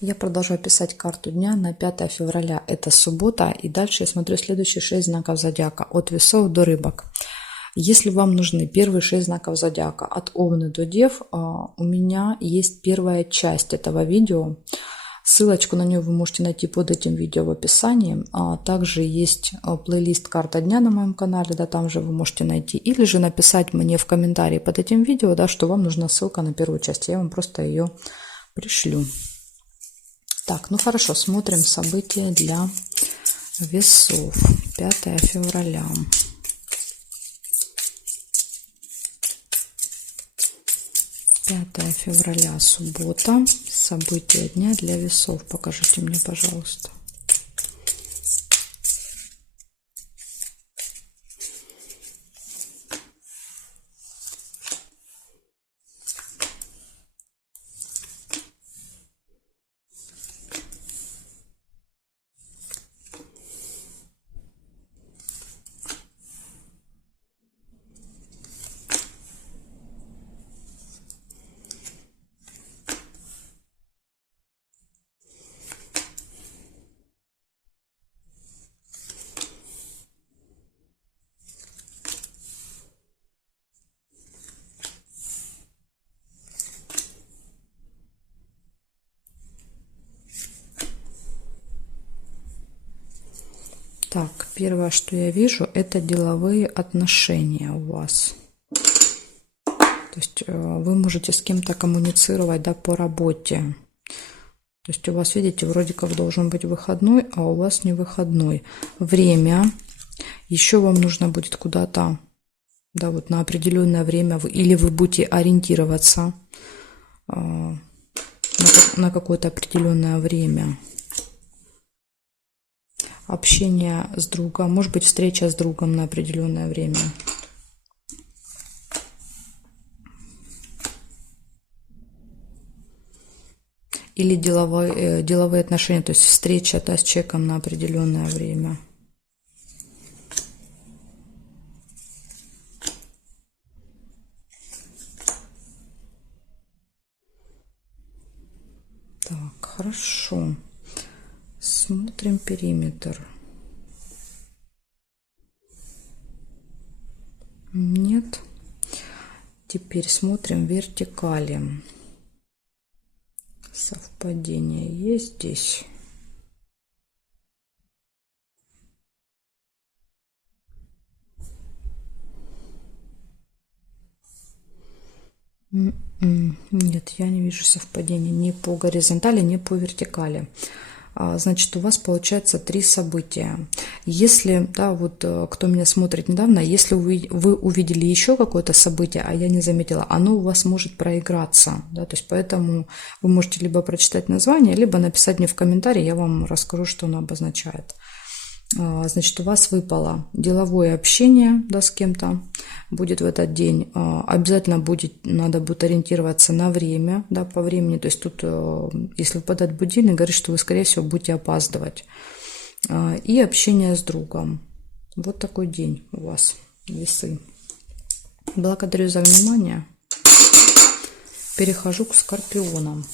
Я продолжаю писать карту дня на 5 февраля. Это суббота. И дальше я смотрю следующие 6 знаков зодиака. От весов до рыбок. Если вам нужны первые 6 знаков зодиака от Овны до Дев, у меня есть первая часть этого видео. Ссылочку на нее вы можете найти под этим видео в описании. Также есть плейлист «Карта дня» на моем канале, да, там же вы можете найти. Или же написать мне в комментарии под этим видео, да, что вам нужна ссылка на первую часть. Я вам просто ее пришлю. Так, ну хорошо, смотрим события для весов. 5 февраля. Пятое февраля, суббота. События дня для весов. Покажите мне, пожалуйста. Так, первое, что я вижу, это деловые отношения у вас. То есть вы можете с кем-то коммуницировать, да, по работе. То есть у вас, видите, вроде как должен быть выходной, а у вас не выходной. Время. Еще вам нужно будет куда-то, да, вот на определенное время, или вы будете ориентироваться на какое-то определенное время. Общение с другом, может быть, встреча с другом на определенное время. Или деловые отношения, то есть встреча, да, с человеком на определенное время. Так, хорошо. Смотрим периметр. Нет. Теперь смотрим вертикали. Совпадение есть здесь? Нет, я не вижу совпадения ни по горизонтали, ни по вертикали. Значит, у вас получается 3 события. Если, да, вот кто меня смотрит недавно, если вы увидели еще какое-то событие, а я не заметила, оно у вас может проиграться, да, то есть поэтому вы можете либо прочитать название, либо написать мне в комментарии, я вам расскажу, что оно обозначает. Значит, у вас выпало деловое общение, да, с кем-то будет в этот день. Обязательно надо будет ориентироваться на время, да, по времени. То есть тут, если выпадает будильник, говорит, что вы, скорее всего, будете опаздывать. И общение с другом. Вот такой день у вас, весы. Благодарю за внимание. Перехожу к скорпионам.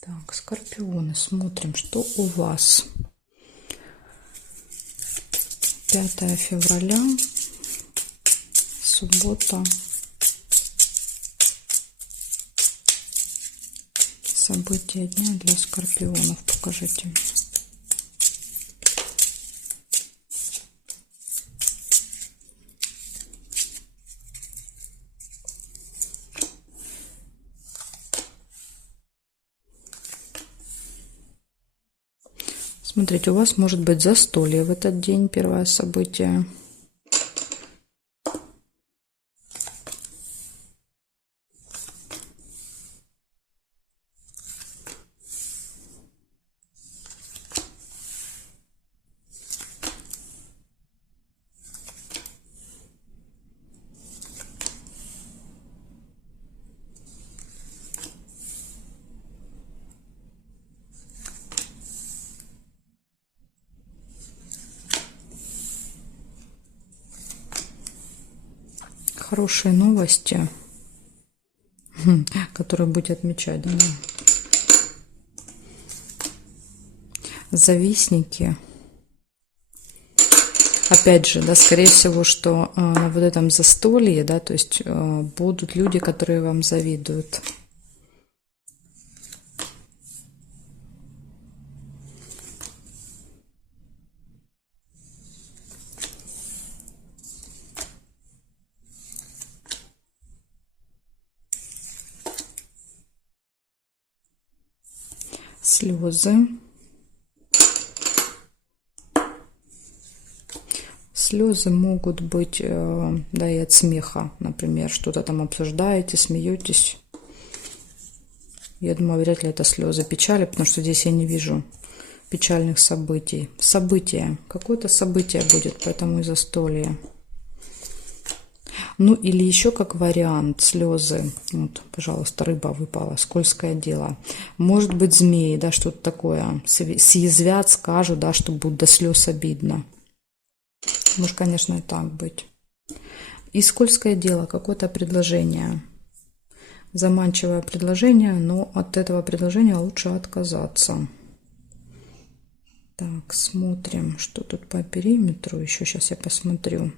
Так, скорпионы, смотрим, что у вас. 5 февраля, суббота. События дня для скорпионов. Покажите. Смотрите, у вас может быть застолье в этот день, первое событие. хорошие новости, которые будете отмечать, да? Завистники. Опять же, да, скорее всего, что на вот этом застолье, да, то есть будут люди, которые вам завидуют. Слезы. Слезы могут быть, да, и от смеха, например, что-то там обсуждаете, смеетесь. Я думаю, вряд ли это слезы печали, потому что здесь я не вижу печальных событий. Событие. Какое-то событие будет, поэтому и застолье. Ну, или еще как вариант слезы. Вот, пожалуйста, рыба выпала, скользкое дело. Может быть, змеи, да, что-то такое. Съязвят, скажут, да, что будет до слез обидно. Может, конечно, и так быть. И скользкое дело, какое-то предложение. Заманчивое предложение, но от этого предложения лучше отказаться. Так, смотрим, что тут по периметру. Еще сейчас я посмотрю.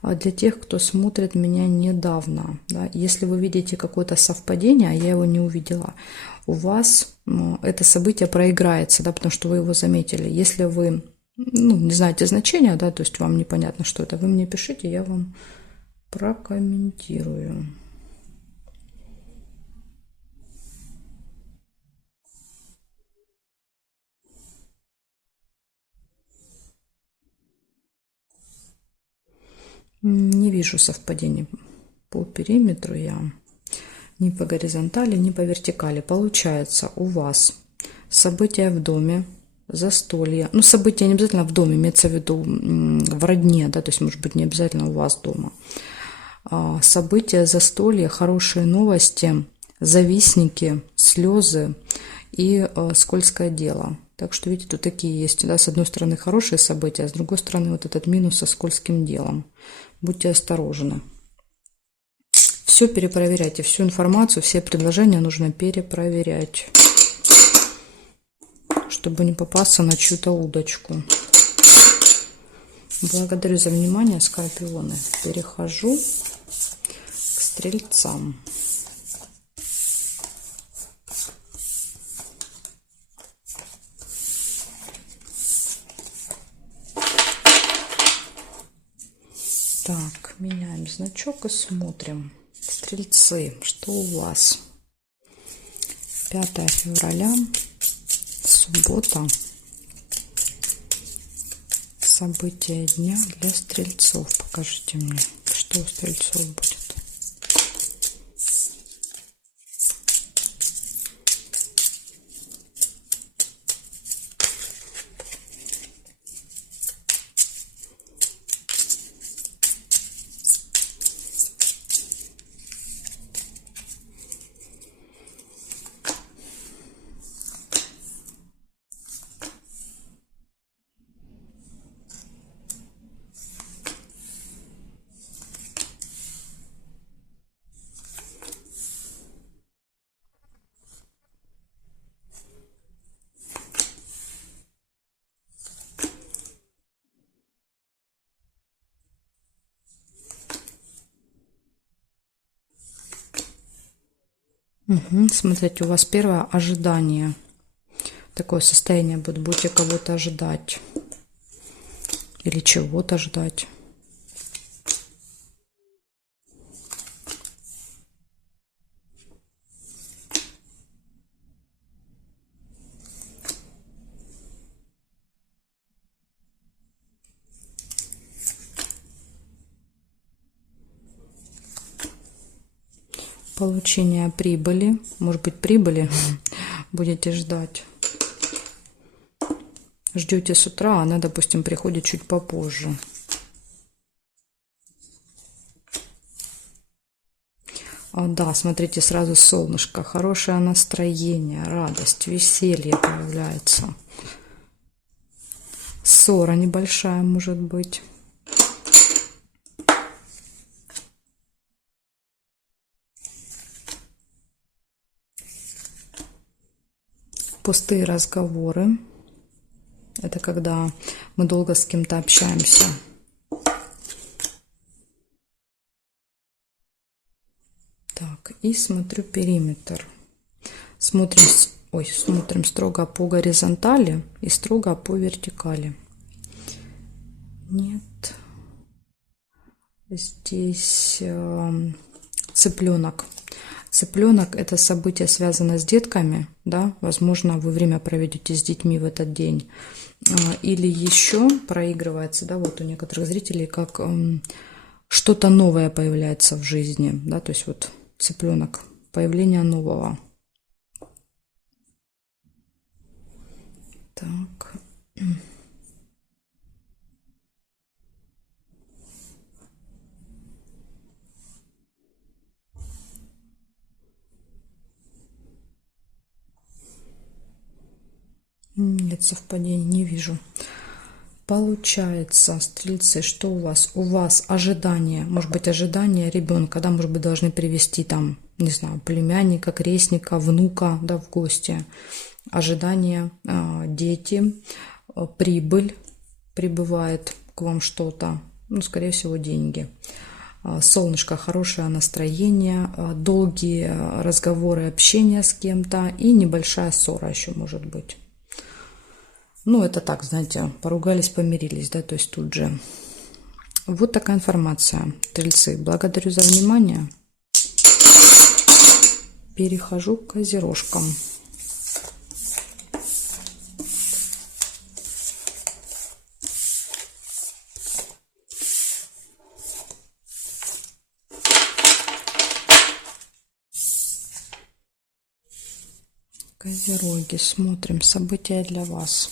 А для тех, кто смотрит меня недавно, да, если вы видите какое-то совпадение, а я его не увидела, у вас это событие проиграется, да, потому что вы его заметили. Если вы не знаете значения, да, то есть вам непонятно, что это, вы мне пишите, я вам прокомментирую. Не вижу совпадений по периметру я. Ни по горизонтали, ни по вертикали. Получается, у вас события в доме, застолье. Ну, события не обязательно в доме, имеется в виду в родне, да, то есть, может быть, не обязательно у вас дома. События, застолье, хорошие новости, завистники, слезы и скользкое дело. Так что, видите, тут такие есть, да, с одной стороны хорошие события, а с другой стороны вот этот минус со скользким делом. Будьте осторожны. Все перепроверяйте, всю информацию, все предложения нужно перепроверять, чтобы не попасться на чью-то удочку. Благодарю за внимание, скорпионы. Перехожу к стрельцам. Так, меняем значок и смотрим. Стрельцы, что у вас? 5 февраля, суббота. События дня для стрельцов. Покажите мне, что у стрельцов будет. Смотрите, у вас первое ожидание. Такое состояние будет. Будете кого-то ожидать. Или чего-то ждать. Получение прибыли. Может быть, прибыли будете ждать. Ждете с утра, а она, допустим, приходит чуть попозже. Да, смотрите, сразу солнышко. Хорошее настроение, радость, веселье появляется. Ссора небольшая может быть. Пустые разговоры. Это когда мы долго с кем-то общаемся. Так, и смотрю периметр. Смотрим строго по горизонтали и строго по вертикали. Нет. Здесь цыпленок. Цыпленок — это событие, связано с детками, да, возможно, вы время проведете с детьми в этот день. Или еще проигрывается, да, вот у некоторых зрителей, как что-то новое появляется в жизни, да, то есть вот цыпленок, появление нового. Так. Нет совпадений, не вижу. Получается, стрельцы, что у вас? У вас ожидание, может быть, ожидание ребенка, да, может быть, должны привести там, не знаю, племянника, крестника, внука, да, в гости. Ожидание, дети, прибыль, прибывает к вам что-то, ну, скорее всего, деньги. Солнышко, хорошее настроение, долгие разговоры, общение с кем-то и небольшая ссора еще может быть. Ну, это так, знаете, поругались, помирились, да, то есть тут же. Вот такая информация, Тельцы. Благодарю за внимание. Перехожу к козерожкам. Козероги, смотрим события для вас.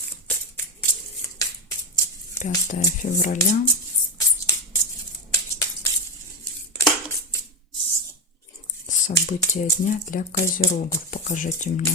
5 февраля. События дня для козерогов. Покажите мне.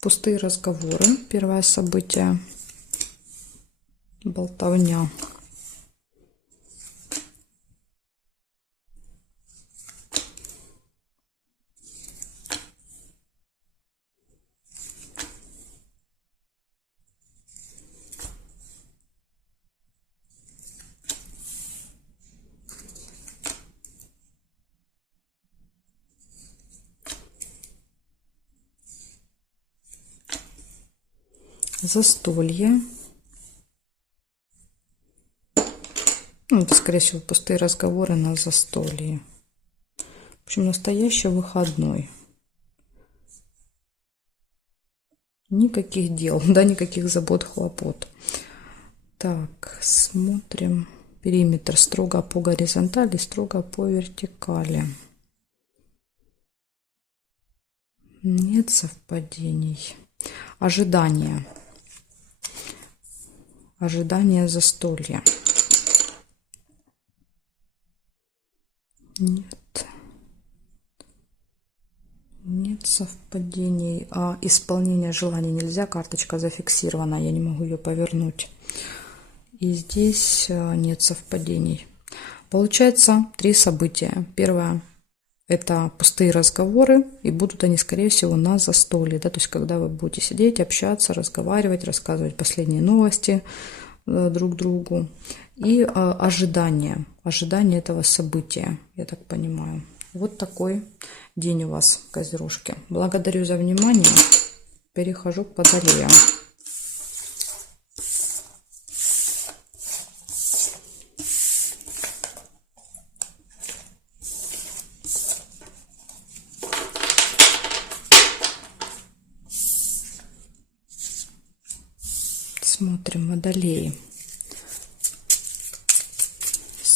Пустые разговоры. Первое событие. Болтовня. Застолье. Ну, это, скорее всего, пустые разговоры на застолье. В общем, настоящий выходной. Никаких дел, да, никаких забот, хлопот. Так, смотрим. Периметр строго по горизонтали, строго по вертикали. Нет совпадений. Ожидание. Ожидание застолья. Нет. Нет совпадений. Исполнение желаний нельзя. Карточка зафиксирована. Я не могу ее повернуть. И здесь нет совпадений. Получается 3 события. Первое — это пустые разговоры. И будут они, скорее всего, на застолье. Да? То есть, когда вы будете сидеть, общаться, разговаривать, рассказывать последние новости друг другу. И ожидание. Ожидание этого события, я так понимаю. Вот такой день у вас, козерожки. Благодарю за внимание. Перехожу к водолеям. Смотрим водолеи.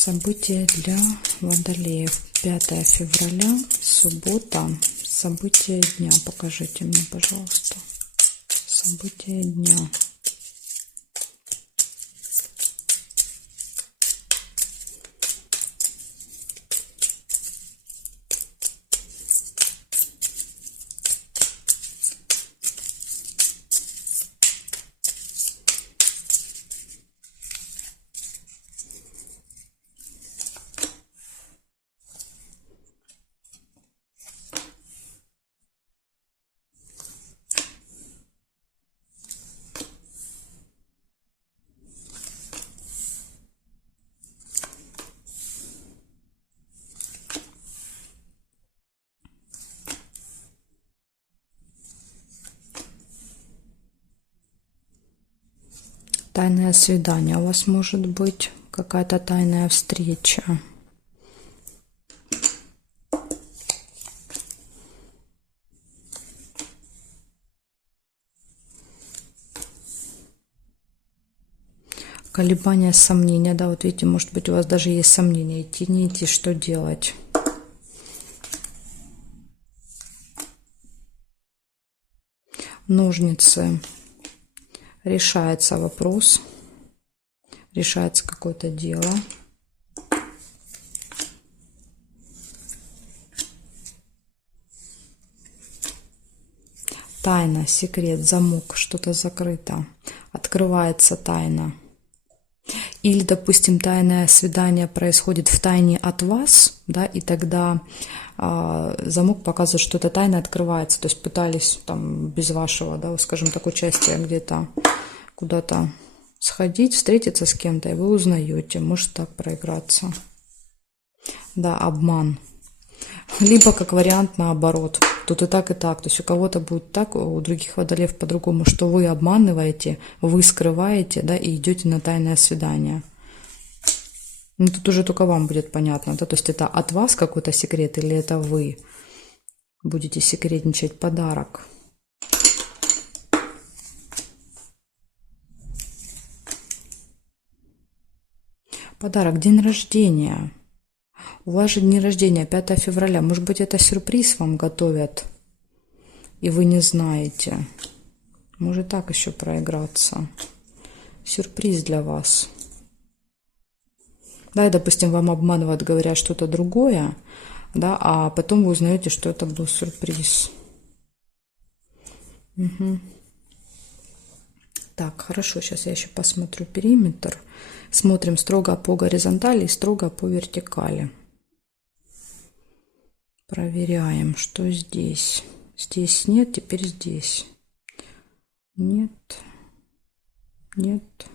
События для водолеев. 5 февраля, суббота. События дня. Покажите мне, пожалуйста. События дня. Тайное свидание у вас может быть, какая-то тайная встреча. Колебания, сомнения, да, вот видите, может быть, у вас даже есть сомнения, идти, не идти, что делать. Ножницы. Решается вопрос, решается какое-то дело. Тайна, секрет, замок, что-то закрыто. Открывается тайна. Или, допустим, тайное свидание происходит в тайне от вас, да, и тогда замок показывает, что эта тайна открывается. То есть пытались там без вашего, да, скажем так, участия где-то куда-то сходить, встретиться с кем-то, и вы узнаете, может так проиграться. Да, обман. Либо как вариант наоборот. Тут и так, и так. То есть у кого-то будет так, у других водолеев по-другому, что вы обманываете, вы скрываете, да, и идете на тайное свидание. Ну, тут уже только вам будет понятно, да, то есть это от вас какой-то секрет или это вы будете секретничать, подарок. Подарок, день рождения. У вас же день рождения, 5 февраля. Может быть, это сюрприз вам готовят, и вы не знаете. Может так еще проиграться. Сюрприз для вас. Да, и, допустим, вам обманывают, говоря что-то другое, да, а потом вы узнаете, что это был сюрприз. Угу. Так, хорошо, сейчас я еще посмотрю периметр. Смотрим строго по горизонтали и строго по вертикали. Проверяем, что здесь. Здесь нет, теперь здесь. Нет. Нет.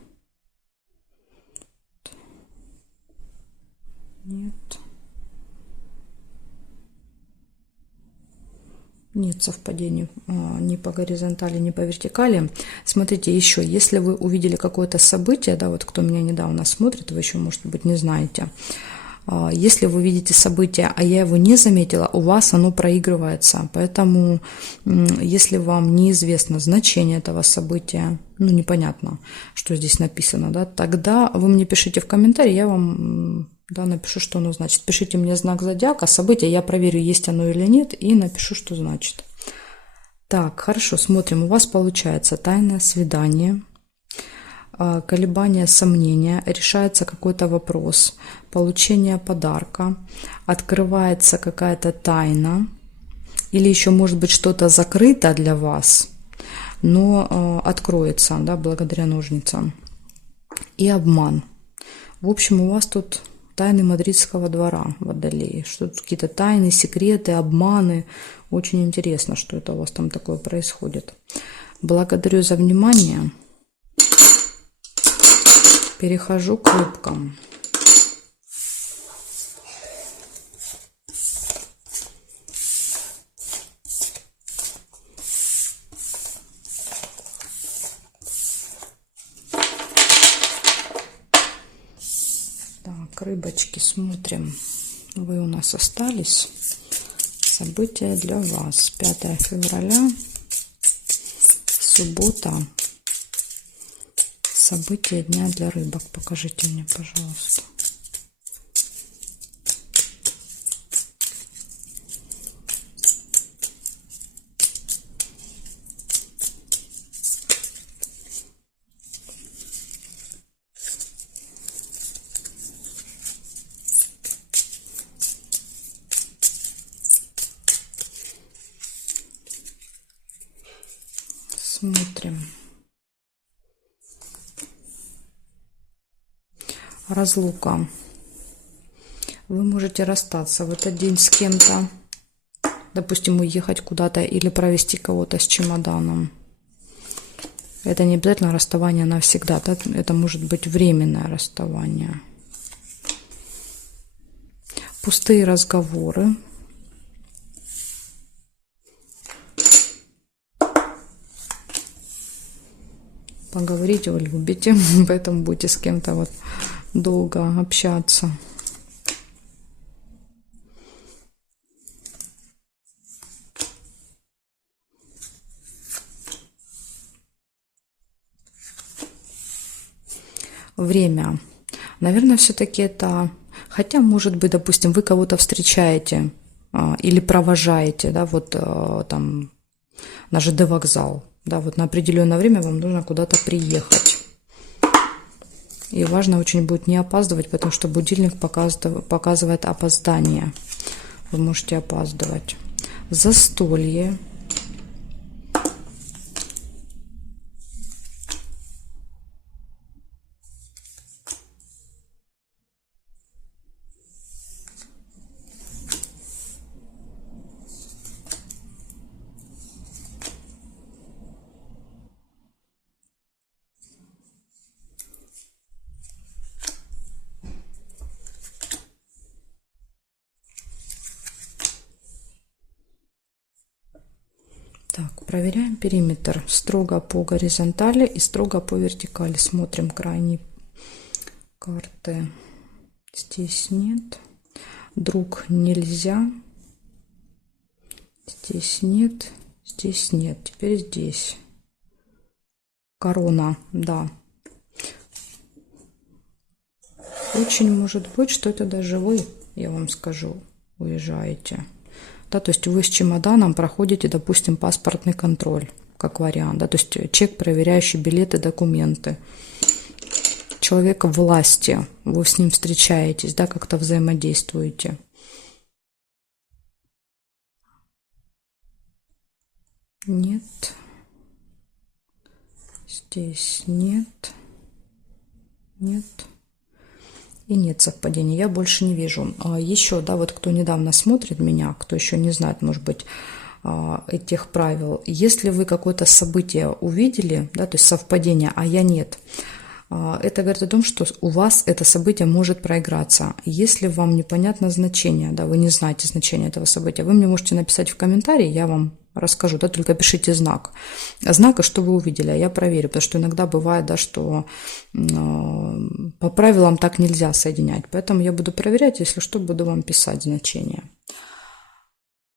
Нет. Нет совпадений ни по горизонтали, ни по вертикали. Смотрите, еще, если вы увидели какое-то событие, да, вот кто меня недавно смотрит, вы еще, может быть, не знаете. Если вы видите событие, а я его не заметила, у вас оно проигрывается. Поэтому, если вам неизвестно значение этого события, ну, непонятно, что здесь написано, да, тогда вы мне пишите в комментарии, я вам, да, напишу, что оно значит. Пишите мне знак зодиака, событие, я проверю, есть оно или нет, и напишу, что значит. Так, хорошо, смотрим. У вас получается тайное свидание, колебания, сомнения, решается какой-то вопрос, получение подарка, открывается какая-то тайна, или еще может быть что-то закрыто для вас, но откроется, да, благодаря ножницам. И обман. В общем, у вас тут тайны мадридского двора, водолеи. Что тут какие-то тайны, секреты, обманы. Очень интересно, что это у вас там такое происходит. Благодарю за внимание. Перехожу к рыбкам. Так, рыбочки, смотрим. Вы у нас остались. События для вас. 5 февраля, суббота. События дня для рыбок. Покажите мне, пожалуйста. Смотрим. Разлука. Вы можете расстаться в этот день с кем-то. Допустим, уехать куда-то или провести кого-то с чемоданом. Это не обязательно расставание навсегда. Да? Это может быть временное расставание. Пустые разговоры. Поговорить вы любите, поэтому будете с кем-то вот долго общаться. Время. Наверное, все-таки это... Хотя, может быть, допустим, вы кого-то встречаете или провожаете, да, вот там на ЖД вокзал. Да, вот на определенное время вам нужно куда-то приехать. И важно очень будет не опаздывать, потому что будильник показывает опоздание. Вы можете опаздывать. Застолье. Так, проверяем периметр. Строго по горизонтали и строго по вертикали. Смотрим крайние карты. Здесь нет. Друг нельзя. Здесь нет. Здесь нет. Теперь здесь. Корона, да. Очень может быть, что это даже вы, я вам скажу, уезжаете. Да, то есть вы с чемоданом проходите, допустим, паспортный контроль, как вариант. Да, то есть чек, проверяющий билеты, документы. Человек власти, вы с ним встречаетесь, да, как-то взаимодействуете. Нет. Здесь нет. Нет. И нет совпадений, я больше не вижу. Еще, да, вот кто недавно смотрит меня, кто еще не знает, может быть, этих правил. Если вы какое-то событие увидели, да, то есть совпадение, а я нет, это говорит о том, что у вас это событие может проиграться. Если вам непонятно значение, да, вы не знаете значение этого события, вы мне можете написать в комментарии, я вам расскажу, да, только пишите знак. Знака, что вы увидели, а я проверю, потому что иногда бывает, да, что по правилам так нельзя соединять. Поэтому я буду проверять, если что, буду вам писать значение.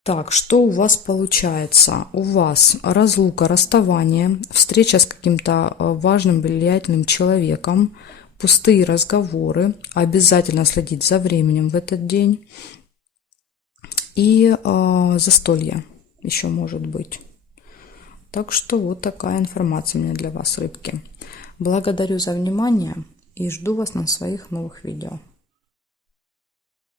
Так, что у вас получается? У вас разлука, расставание, встреча с каким-то важным, влиятельным человеком, пустые разговоры, обязательно следить за временем в этот день и застолье еще может быть. Так что вот такая информация у меня для вас, рыбки. Благодарю за внимание и жду вас на своих новых видео.